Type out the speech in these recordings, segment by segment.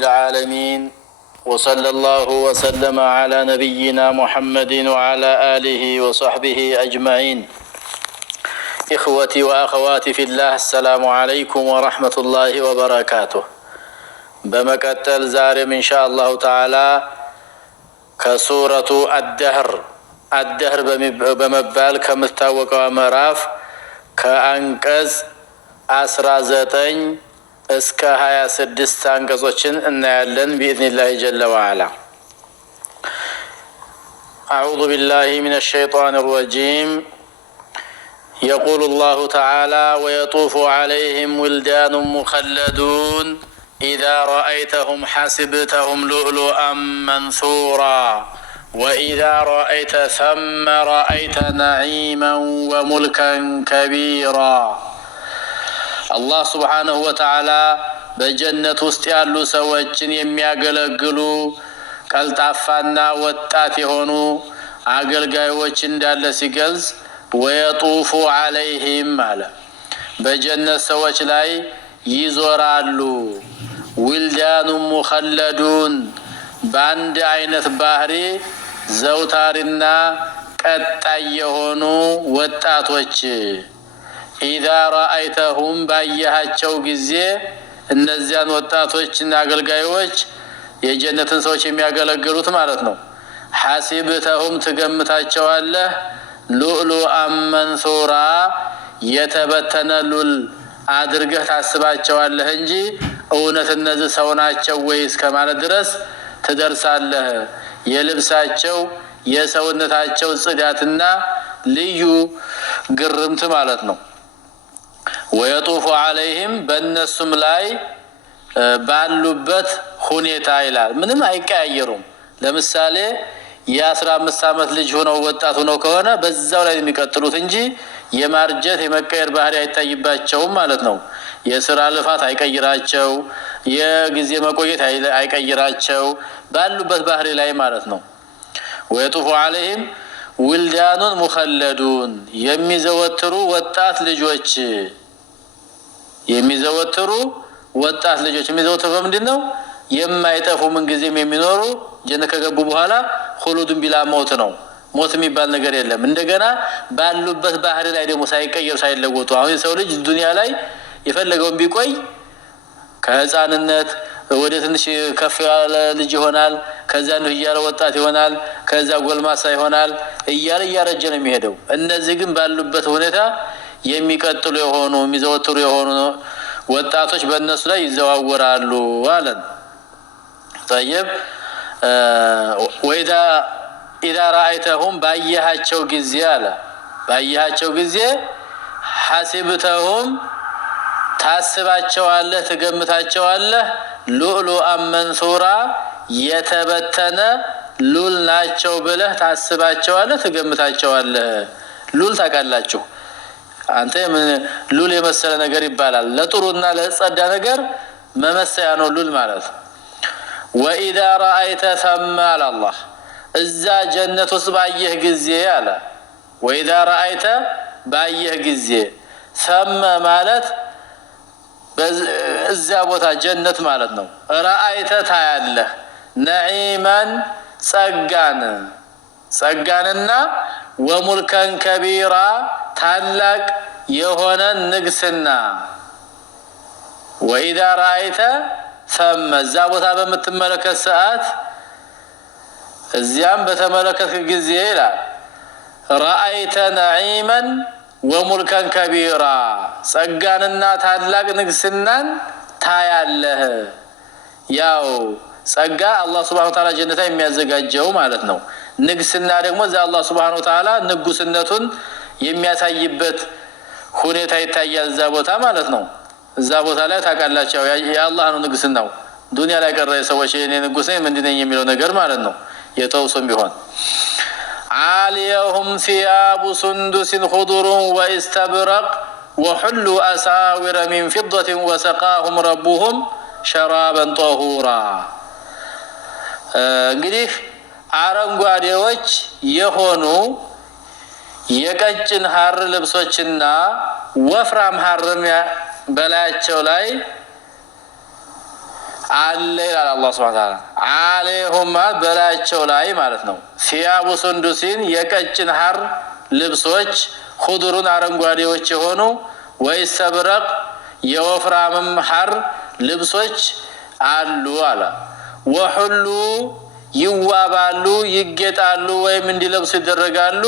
العالمين وصلى الله وسلم على نبينا محمد وعلى آله وصحبه أجمعين. إخوتي وأخواتي في الله، السلام عليكم ورحمة الله وبركاته. بمكتل زارم إن شاء الله تعالى كسورة الدهر بمبال كمستوى ومراف كأنكز أسرى زتين اسكا هيا سدستان قصوشن النعلن بإذن الله جل وعلا. أعوذ بالله من الشيطان الرجيم. يقول الله تعالى: ويطوف عليهم ولدان مخلدون إذا رأيتهم حسبتهم لؤلؤا منثورا وإذا رأيت ثم رأيت نعيما وملكا كبيرا. الله سبحانه وتعالى بجنة وستيالو سوچن يمياغلغلو قلطافانا وطات يهونو አገልጋዮች እንዳለ ሲገልጽ ويطوف عليهم على بجنة ሰዎች ላይ ይዞራሉ ولدان مخلدون باند አይነት ባህሪ ዘውታሪና ቀጣይ የሆኑ ወጣቶች إذا رأيتهم ባያቸው ጊዜ እነዚያን ወጣቶችና አገልጋዮች የጀነትን ሰዎች የሚያገለግሉት ማለት ነው። حاسبتهم ትገምታቸዋለህ لؤلؤا منثورا የተበተነ ሉል አድርገህ ታስባቸዋለህ እንጂ እውነት እነዚህ ሰው ናቸው ወይስ ከማለት ድረስ ትደርሳለህ። የልብሳቸው የሰውነታቸው ጽዳትና ልዩ ግርምት ማለት ነው። ويطوف عليهم በእነሱም ላይ ባሉበት ሁኔታ ይላል ምንም አይቀያየሩም። ለምሳሌ የ15 አመት ልጅ ሆነው ወጣት ሆነው ከሆነ በዛው ላይ የሚቀጥሉት እንጂ የማርጀት የመቀየር ባህሪ አይታይባቸውም ማለት ነው። የሥራ ልፋት አይቀይራቸው፣ የጊዜ መቆየት አይቀይራቸው፣ ባሉበት ባህሪ ላይ ማለት ነው። ويطوف عليهم ولدان مخلدون የሚዘወትሩ ወጣት ልጆች የሚዘወትሩ በምንድነው? የማይጠፉ ምን ጊዜም የሚኖሩ ጀነት ከገቡ በኋላ خلود بلا موت ነው። ሞት የሚባል ነገር የለም። እንደገና ባሉበት ባህሪ ላይ ደግሞ ሳይቀየሩ ሳይለወጡ አሁን ሰው ልጅ ዱንያ ላይ የፈለገውን ቢቆይ ከህፃንነት ወደ ትንሽ ከፍ ያለ ልጅ ይሆናል፣ ከዛ ነው እያለ ወጣት ይሆናል፣ ከዛ ጎልማሳ ይሆናል እያለ ያረጀ ነው የሚሄደው። እነዚህ ግን ባሉበት ሁኔታ የሚቀጥሉ የሆኑ የሚዘወትሩ የሆኑ ወጣቶች በእነሱ ላይ ይዘዋወራሉ አለን። طيب إذا رأيتهم بايهاቸው ጊዜ አለ ባይሃቸው ጊዜ حاسبتهم ታስባቸዋለህ ትገምታቸዋለህ لؤلؤا منثورا የተበተነ ሉል ናቸው ብለህ ታስባቸዋለህ ትገምታቸዋለህ። ሉል ታውቃላችሁ አንተ ምን ሉል የመሰለ ነገር ይባላል። ለጥሩና ለጸዳ ነገር መመሰያ ነው ሉል ማለት። وإذا رأيت ثم على الله እዛ ጀነት ውስጥ ባየህ ጊዜ አለ وإذا رأيت ባየህ ጊዜ ثم ማለት በዛ ቦታ ጀነት ማለት ነው። رأيت ታያለህ نعيما ጸጋንና وملكا كبيرا ታላቅ የሆነ ንግስና وإذا رأيت ثم እዛ ቦታ በመተመለከት ሰዓት እዚያም በተመለከት ጊዜ ይላል رأيت نعيما وملكا كبيرا ጸጋንና ታላቅ ንግስናን ታያለህ። ያው ጸጋ አላህ Subhanahu Wa Ta'ala ጀነታ የሚያዘጋጀው ማለት ነው። ንግስና ደግሞ እዛ አላህ Subhanahu Wa Ta'ala ንጉስነቱን የሚያሳይበት ሁኔታ ይታያል እዛ ቦታ ማለት ነው። እዛ ቦታ ላይ ታውቃላችሁ የአላህ ነው ንግስናው። ዱንያ ላይ ቀረ ሰዎች የኔ ንጉስ ነኝ ምንድነኝ የሚለው ነገር ማለት ነው የተውሶም ቢሆን عاليهم ثياب سندس خضر واستبرق وحلوا أساور من فضة وسقاهم ربهم شرابا طهورا. እንግዲህ አረንጓዴዎች የሆኑ የቀጭን ሐር ልብሶችና ወፍራም ሐርም በላያቸው ላይ አለ ይላል አላህ ሱብሓነሁ ወተዓላ። አለይሁም በላያቸው ላይ ማለት ነው። ሲያቡ ሱንዱሲን የቀጭን ሐር ልብሶች ኹድሩን አረንጓዴዎች የሆኑ ወይሰብረቅ የወፍራምም ሐር ልብሶች አሉ አለ። ወሁሉ ይዋባሉ ይጌጣሉ ወይም እንዲለብሱ ይደረጋሉ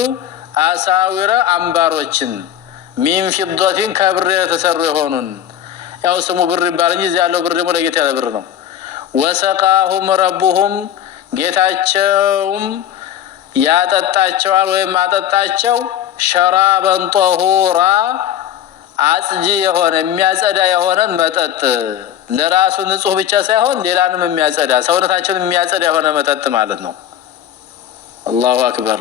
አሳዊረ አምባሮችን ሚን ፊዶቲን ከብር የተሰሩ የሆኑን ያው ስሙ ብር ይባል እንጂ ያለው ብር ደግሞ ለጌታ ያለ ብር ነው። ወሰቃሁም ረቡሁም ጌታቸውም ያጠጣቸዋል ወይም አጠጣቸው ሸራበን ጠሁራ አጽጂ የሆነ የሚያጸዳ የሆነ መጠጥ ለራሱ ንጹህ ብቻ ሳይሆን ሌላንም የሚያጸዳ ሰውነታቸውን የሚያጸዳ የሆነ መጠጥ ማለት ነው። አላሁ አክበር።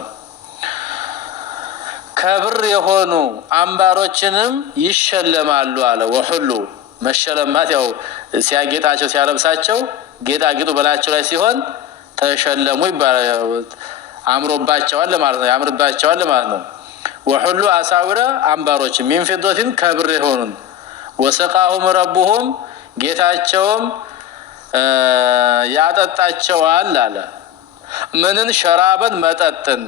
ከብር የሆኑ አምባሮችንም ይሸለማሉ አለ። ወሁሉ መሸለማት ያው ሲያጌጣቸው ሲያለብሳቸው ጌጣጌጡ በላያቸው ላይ ሲሆን ተሸለሙ ይባላል። አምሮባቸዋል ማለት ነው፣ ያምርባቸዋል ማለት ነው። ወሁሉ አሳውረ አምባሮች ሚን ፊዶቲን ከብር የሆኑን ወሰቃሁም ረቡሁም ጌታቸውም ያጠጣቸዋል አለ። ምንን ሸራበን መጠጥን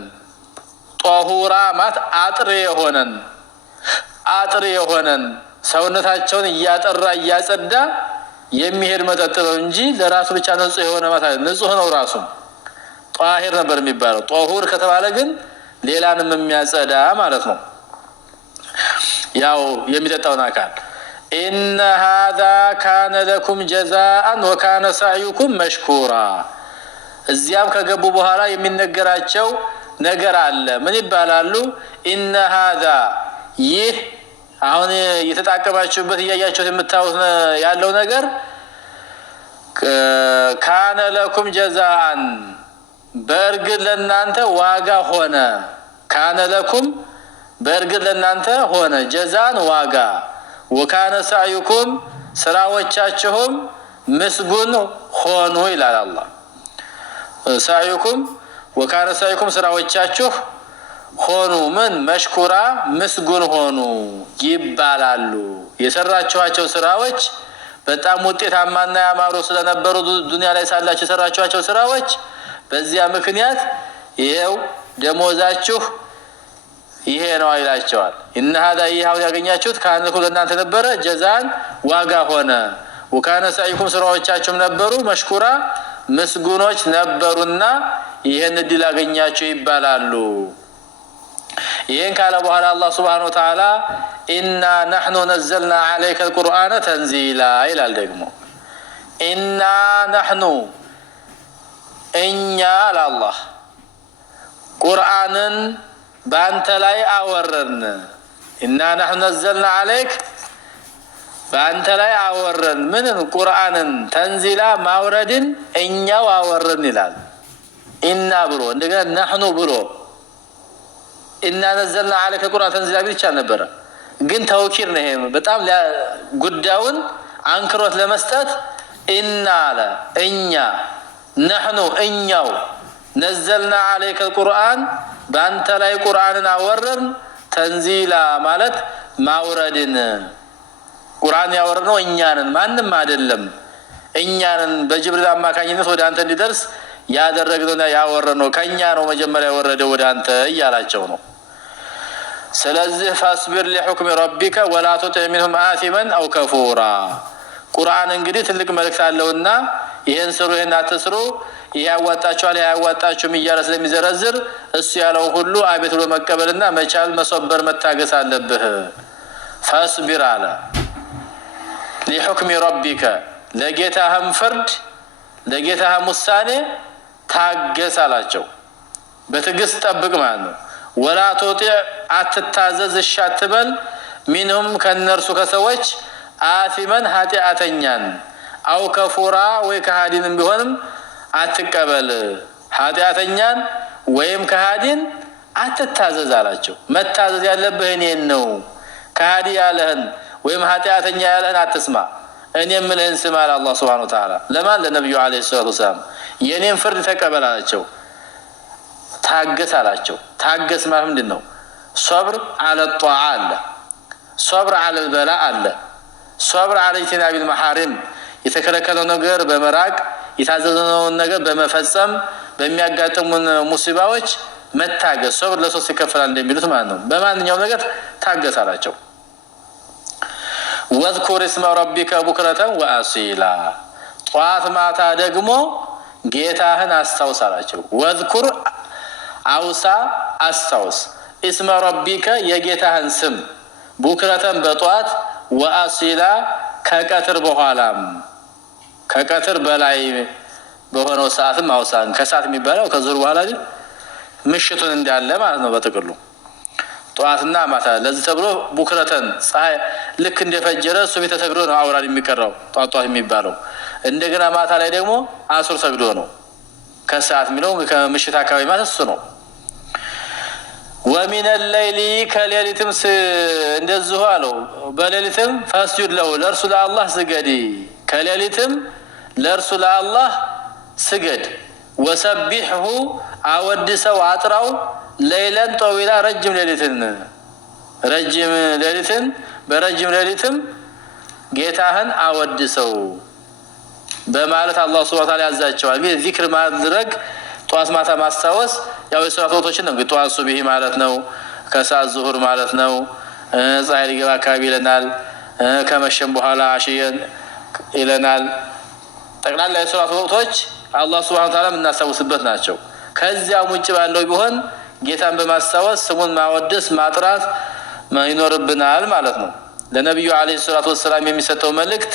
ጦሁራ ማት አጥር የሆነን ሰውነታቸውን እያጠራ እያጸዳ የሚሄድ መጠጥ ነው እንጂ ለራሱ ብቻ ንጹህ የሆነ ማለት ንጹህ ነው። ራሱ ጧሂር ነበር የሚባለው። ጦሁር ከተባለ ግን ሌላንም የሚያጸዳ ማለት ነው። ያው የሚጠጣውን አካል ኢነ ሃዛ ካነ ለኩም ጀዛአን ወካነ ሰዕዩኩም መሽኩራ። እዚያም ከገቡ በኋላ የሚነገራቸው ነገር አለ። ምን ይባላሉ? ኢነ ሃዛ ይህ አሁን እየተጣቀማችሁበት እያያችሁት የምታዩት ያለው ነገር ካነ ለኩም ጀዛአን በእርግጥ ለእናንተ ዋጋ ሆነ። ካነ ለኩም በእርግጥ ለእናንተ ሆነ ጀዛን ዋጋ ወካነ ሰዕዩኩም ስራዎቻችሁም ምስጉን ሆኑ ይላል አላህ። ሰዕዩኩም ወካነ ሰዕዩኩም ስራዎቻችሁ ሆኑ ምን መሽኩራ ምስጉን ሆኑ ይባላሉ። የሰራችኋቸው ስራዎች በጣም ውጤታማና ያማሩ ስለነበሩ ዱንያ ላይ ሳላችሁ የሰራችኋቸው ስራዎች በዚያ ምክንያት ይሄው ደሞዛችሁ ይሄ ነው ይላቸዋል። ኢነ ሃዛ ይሄው ያገኛችሁት ካንኩ ለእናንተ ነበረ ጀዛን ዋጋ ሆነ። ወካነ ሰዕዩኩም ስራዎቻችሁም ነበሩ መሽኩራ ምስጉኖች ነበሩና ይሄን እድል አገኛችሁ ይባላሉ። ይሄን ካለ በኋላ አላህ ሱብሓነሁ ወተዓላ ኢና ነሕኑ ነዘልና ዐለይከ አልቁርአነ ተንዚላ ይላል። ደግሞ ኢና ነሕኑ እኛ አላህ ቁርአንን በአንተ ላይ አወረን። ኢና ነሕኑ ነዘልና ዐለይክ በአንተ ላይ አወረን ምንን ቁርአንን ተንዚላ ማውረድን እኛው አወረን ይላል። ኢና ብሎ እንደገና ነሕኑ ብሎ ኢና ነዘልና ዐለይከ ቁርአን ተንዚላ ቢል ይቻል ነበረ፣ ግን ተውኪር ነው። ይሄ በጣም ጉዳዩን አንክሮት ለመስጠት ኢና አለ እኛ ነሕኑ እኛው ነዘልና ዐለይከ ቁርአን በአንተ ላይ ቁርአንን አወረን ተንዚላ ማለት ማውረድን። ቁርአን ያወረድነው እኛንን ማንም አይደለም፣ እኛንን በጅብሪል አማካኝነት ወደ አንተ እንዲደርስ ያደረግነውና ያወረድነው ከኛ ነው መጀመሪያ የወረደው ወደ አንተ እያላቸው ነው። ስለዚህ ፈስቢር ሊሑክሚ ረቢከ ወላ ቱጢዕ ሚንሁም አሲመን አው ከፉራ። ቁርአን እንግዲህ ትልቅ መልእክት አለውና ይሄን ስሩ ይሄን አትስሩ ይሄ ያዋጣችኋል ይሄ አያዋጣችሁም እያለ ስለሚዘረዝር እሱ ያለው ሁሉ አቤት ብሎ መቀበልና መቻል መሶበር መታገስ አለብህ። ፈስቢር አለ ሊሑክሚ ረቢከ ለጌታህም ፍርድ ለጌታህም ውሳኔ ታገስ አላቸው። በትዕግስት ጠብቅ ማለት ነው። ወላ ቱጢዕ አትታዘዝ እሺ አትበል ሚንሁም ከነርሱ ከሰዎች አሲመን ኃጢአተኛን አው ከፉራ ወይ ከሃዲንም ቢሆንም አትቀበል። ኃጢአተኛን ወይም ከሃዲን አትታዘዝ አላቸው። መታዘዝ ያለብህ እኔን ነው። ከሃዲ ያለህን ወይም ኃጢአተኛ ያለህን አትስማ፣ እኔ የምልህን ስማ አለ አላህ ሱብሓነሁ ወተዓላ። ለማን? ለነብዩ አለይሂ ሰላቱ ወሰላም። የኔን ፍርድ ተቀበል አላቸው። ታገስ አላቸው። ታገስ ማለት ምንድን ነው? ሶብር አለ ጧዓ አለ፣ ሶብር አለ በላ አለ፣ ሶብር አለ ኢትናቢል መሐሪም የተከለከለው ነገር በመራቅ የታዘዘውን ነገር በመፈጸም በሚያጋጥሙን ሙሲባዎች መታገስ ሶብር ለሶስት ይከፈላል እንደሚሉት ማለት ነው። በማንኛውም ነገር ታገስ አላቸው። ወዝኩር እስመ ረቢከ ቡክረተን ወአሲላ ጧት ማታ ደግሞ ጌታህን አስታውስ አላቸው። ወዝኩር አውሳ አስታውስ እስመ ረቢከ የጌታህን ስም ቡክረተን በጧት ወአሲላ ከቀትር በኋላም ከቀትር በላይ በሆነው ሰዓትም አውሳን ከሰዓት የሚባለው ከዙር በኋላ ምሽቱን እንዳለ ማለት ነው። በጥቅሉ ጧትና ማታ ለዚህ ተብሎ ቡክረተን ፀሐይ ልክ እንደፈጀረ ሱብሂ ተሰግዶ ነው አውራድ የሚቀራው ጧት የሚባለው። እንደገና ማታ ላይ ደግሞ አሱር ሰግዶ ነው። ከሰዓት የሚለው ከምሽት አካባቢ ማለት እሱ ነው። ወሚን الليل ከሌሊትም እንደዚሁ አለው በሌሊትም ፈስጁድ ለሁ ለእርሱ ለአላህ ስገድ ከሌሊትም ለእርሱ ለአላህ ስገድ ወሰቢሕሁ አወድሰው አጥራው ለይለን ጠዊላ ረጅም ሌሊትን በረጅም ሌሊትም ጌታህን አወድሰው በማለት አላህ ሱብሓነሁ ወተዓላ ያዛቸዋል። እንግዲህ ዚክር ማድረግ ጧት ማታ ማስታወስ ያው የሶላት ወቅቶችን ነው። ጧት ሱብሂ ማለት ነው፣ ከሰዓት ዙሁር ማለት ነው፣ ፀሐይ ሊገባ አካባቢ ይለናል፣ ከመሸም በኋላ አሽየን ይለናል። ጠቅላላ የሶላት ወቅቶች አላህ ሱብሓነሁ ወተዓላ የምናስታውስበት ናቸው። ከዚያም ውጭ ባለው ቢሆን ጌታን በማስታወስ ስሙን ማወደስ ማጥራት ይኖርብናል ማለት ነው። ለነብዩ አለይሂ ሰላቱ ወሰለም የሚሰጠው መልእክት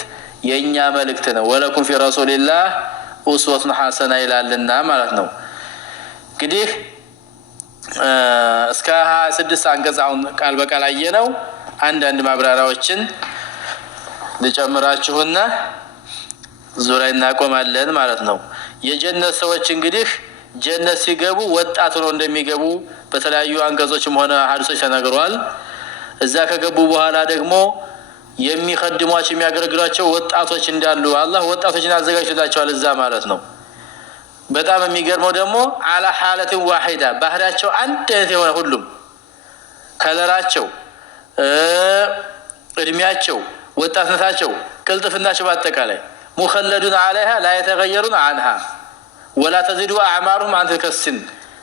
የኛ መልእክት ነው። ወለኩም ፊ ረሱሊላህ ኡስወቱን ሐሰና ይላልና ማለት ነው። እንግዲህ እስከ 26 አንቀጽ አሁን ቃል በቃል አየነው። አንዳንድ ማብራሪያዎችን ልጨምራችሁና ዙሪያ እናቆማለን ማለት ነው። የጀነት ሰዎች እንግዲህ ጀነት ሲገቡ ወጣት ሆነው እንደሚገቡ በተለያዩ አንቀጾችም ሆነ ሐዲሶች ተነግሯል። እዛ ከገቡ በኋላ ደግሞ የሚخدሟቸው የሚያገለግሏቸው ወጣቶች እንዳሉ አላህ ወጣቶችን አዘጋጅቶላቸዋል እዛ ማለት ነው። በጣም የሚገርመው ደግሞ አላ ሐለት ዋሂዳ ባህሪያቸው አንድ አይነት የሆነ ሁሉም ከለራቸው እድሜያቸው ወጣትነታቸው ቅልጥፍናቸው በአጠቃላይ ሙኸለዱን عليها لا يتغيرون عنها ولا تزيد اعمارهم عن تكسن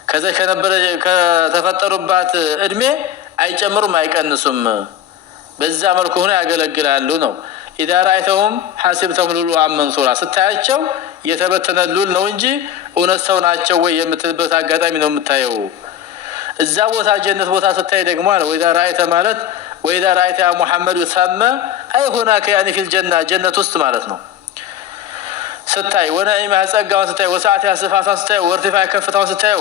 ከዛ ከነበረ ከተፈጠሩባት እድሜ አይጨምሩም አይቀንሱም። በዛ መልኩ ሆነ ያገለግላሉ ነው። اذا رايتهم حسبتهم لؤلؤا منثورا ስታያቸው የተበተነ ሉል ነው እንጂ እውነት ሰው ናቸው ወይ የምትልበት አጋጣሚ ነው የምታየው። እዛ ቦታ ጀነት ቦታ ስታይ ደግሞ አለ وإذا رايت ማለት وإذا رايت يا محمد ثم اي هناك يعني في الجنه ጀነት ውስጥ ማለት ነው። ስታይ ወነዒማ ጸጋውን ስታይ ወሰዓት ያስፋታን ስታይ ወርቲፋ ከፍታውን ስታይ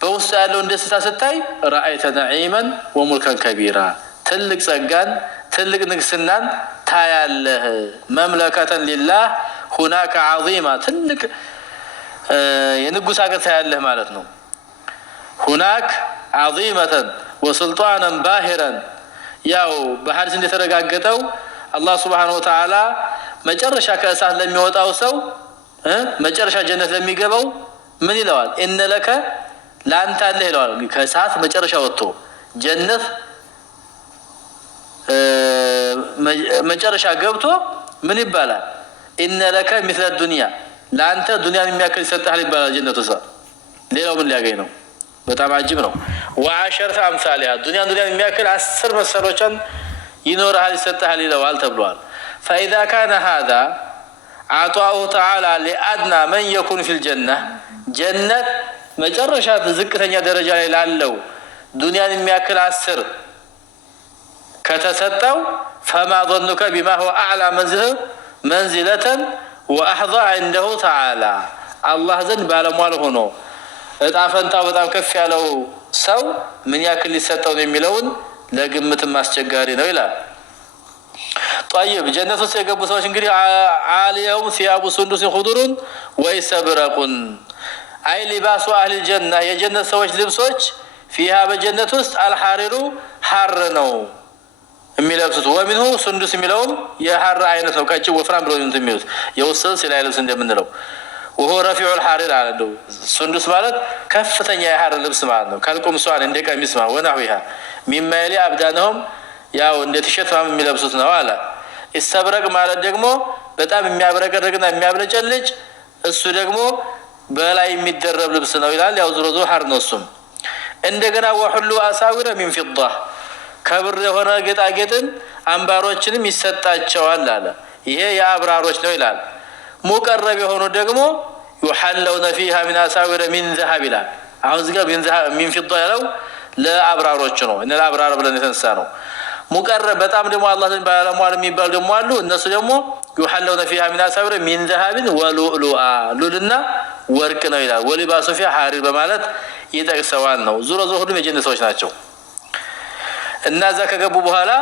በውስጥ ያለው እንደስታ ስታይ رأيت نعيما وملكا كبيرا ትልቅ ጸጋን ትልቅ ንግስናን ታያለህ። መምለከተን ሊላህ هناك عظيمه ትልቅ የንጉስ ሀገር ታያለህ ማለት ነው። هناك عظيمه وسلطانا باهرا ያው በሐዲስ እንደተረጋገጠው አላህ Subhanahu Wa Ta'ala መጨረሻ ከእሳት ለሚወጣው ሰው መጨረሻ ጀነት ለሚገባው ምን ይለዋል? ኢነ ለከ ላንተ አለ ይለዋል። ከእሳት መጨረሻ ወጥቶ ጀነት መጨረሻ ገብቶ ምን ይባላል? ኢነ ለከ مثل الدنيا ላንተ ዱንያን የሚያክል ይሰጣል ይባላል ጀነቱ ሰው። ሌላው ምን ሊያገኝ ነው? በጣም አጅብ ነው። ወአሸርተ አምሳሊያ ዱንያን የሚያክል 10 መሰሎችን ይኖርሃል ይሰጣል ይለዋል ተብሏል። فإذا كان هذا عطاؤه تعالى لأدنى من يكون في الجنة جنة መጨረሻ ዝቅተኛ ደረጃ ላይ ላለው ዱንያን የሚያክል 10 ከተሰጠው فما ظنك بما هو أعلى منزلة وأحظى عنده تعالى الله ዘንድ ባለሟል ሆኖ እጣፈንታው በጣም ከፍ ያለው ሰው ምን ያክል ሊሰጠው ነው የሚለውን ለግምት ማስቸጋሪ ነው ይላል። طيب ጀነት ውስጥ የገቡ ሰዎች እንግዲህ አልየው ثياب سندس خضر ويستبرق አይ ሊባሱ አህል ጀና የጀነት ሰዎች ልብሶች فيها በጀነት ውስጥ አልሐሪሩ ሐር ነው የሚለብሱት ወሚንሁ ሱንዱስ የሚለው የሐር አይነት ነው። ቀጭ ወፍራም ብለው እንደሚሉት የውስጥ ሲላይ ልብስ እንደምንለው وهو رفيع الحرير አለው። ሱንዱስ ማለት ከፍተኛ የሐር ልብስ ማለት ነው። ካልቁም ሷን እንደ ቀሚስ ማለት ወናሁያ ሚማይሊ አብዳነሁም ያው እንደ ቲሸርት የሚለብሱት ነው አለ። استبرق ማለት ደግሞ በጣም የሚያብረቀርቅና የሚያብለጨልጭ እሱ ደግሞ በላይ የሚደረብ ልብስ ነው ይላል ያው ዞሮ ዞሮ ሐር ነው እሱም እንደገና ወሁሉ አሳዊረ من فضة ከብር የሆነ ጌጣጌጥን አንባሮችንም ይሰጣቸዋል አለ ይሄ የአብራሮች ነው ይላል ሙቀረብ የሆኑ ደግሞ يحلون فيها من أساور من ذهب ይላል አሁን እዚህ ጋር من فضة ያለው ለአብራሮች ነው እነ ለአብራር ብለን የተነሳነው ሙቀረብ በጣም ደግሞ አላህ ዘንድ ባለሟል የሚባል ደግሞ አሉ እነሱ ደግሞ يحلون فيها من أساور من ذهب ولؤلؤا ሉልና ወርቅ ነው ይላል ወሊባሱ فيها حرير በማለት ይጠቅሰዋል ነው ዙሮ ዙሮ ሁሉም የጀነት ሰዎች ናቸው እና እዛ ከገቡ በኋላ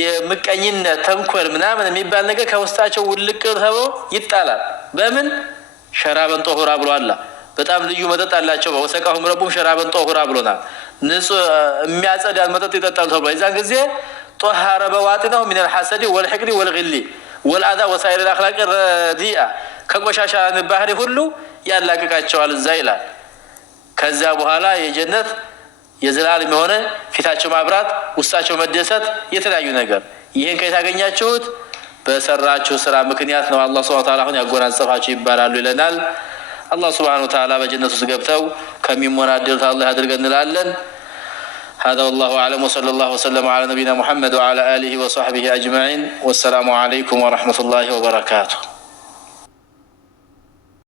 የምቀኝነት ተንኮል ምናምን የሚባል ነገር ከውስጣቸው ውልቅ ተብሎ ይጣላል በምን ሸራበን ጦሁራ ብሎ አላህ በጣም ልዩ መጠጥ አላቸው ወሰቃሁም ረቡም ሸራበን ጦሁራ ብሎናል ንጹህ የሚያጸዳ መጠጥ ይጠጣሉ ተብሎ የዛን ጊዜ طهر بواطنه من الحسد والحقد والغل والأذى وسائر الأخلاق الرديئة ከቆሻሻ ባህሪ ሁሉ ያላቀቃቸዋል እዛ ይላል ከዛ በኋላ የጀነት የዘላለም የሆነ ፊታቸው ማብራት ውስጣቸው መደሰት የተለያዩ ነገር ይሄን ከታገኛችሁት በሰራችሁ ስራ ምክንያት ነው አላህ Subhanahu Wa Ta'ala አሁን ያጎናጸፋችሁ ይባላሉ ይለናል አላህ Subhanahu Wa Ta'ala በጀነት ውስጥ ገብተው ከሚሞናደዱት አላህ ያድርገን እንላለን هذا والله اعلم وصلى الله وسلم على نبينا محمد وعلى اله وصحبه اجمعين والسلام عليكم ورحمة الله وبركاته